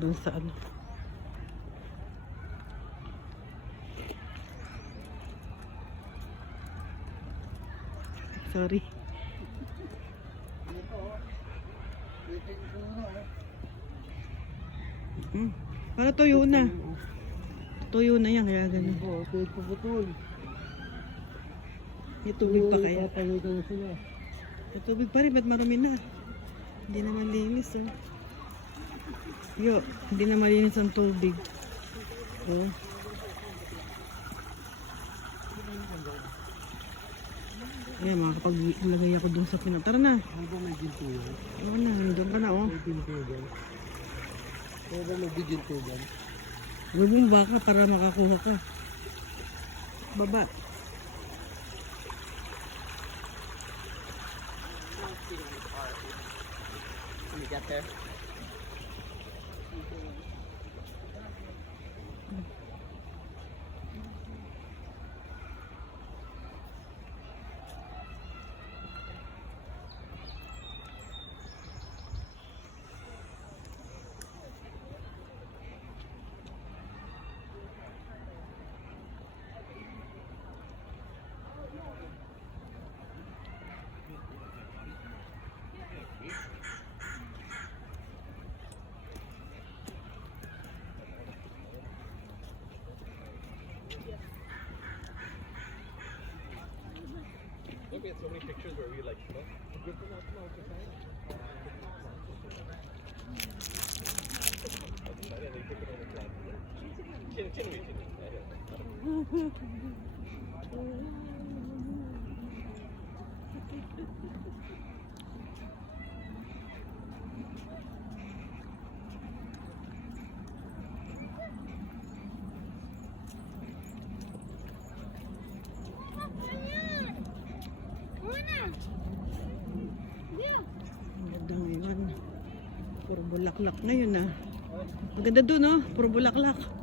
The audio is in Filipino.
Doon sa ano. Sorry. Para tuyo na. Tuyo na yan, kaya ganun. Oo, pwede puputol. May tubig pa kaya? Papawitan na sila. May tubig pa rin, ba't marami na? Hindi naman linis, oh. Yo, hindi na malinis ang tubig. Oh. Ayan, makakapaglagay ako dun sa pinag. Tara na. Ano ba may ginto yan? Oo na, nandun ka na, oh. May ginto yan. Ano ba may ginto yan? Huwag mong baka para makakuha ka. Baba. You get there? We had so many pictures where we like, you know, Maganda ngayon. Puro bulaklak ngayon, ah. Maganda dun, oh. Puro bulaklak.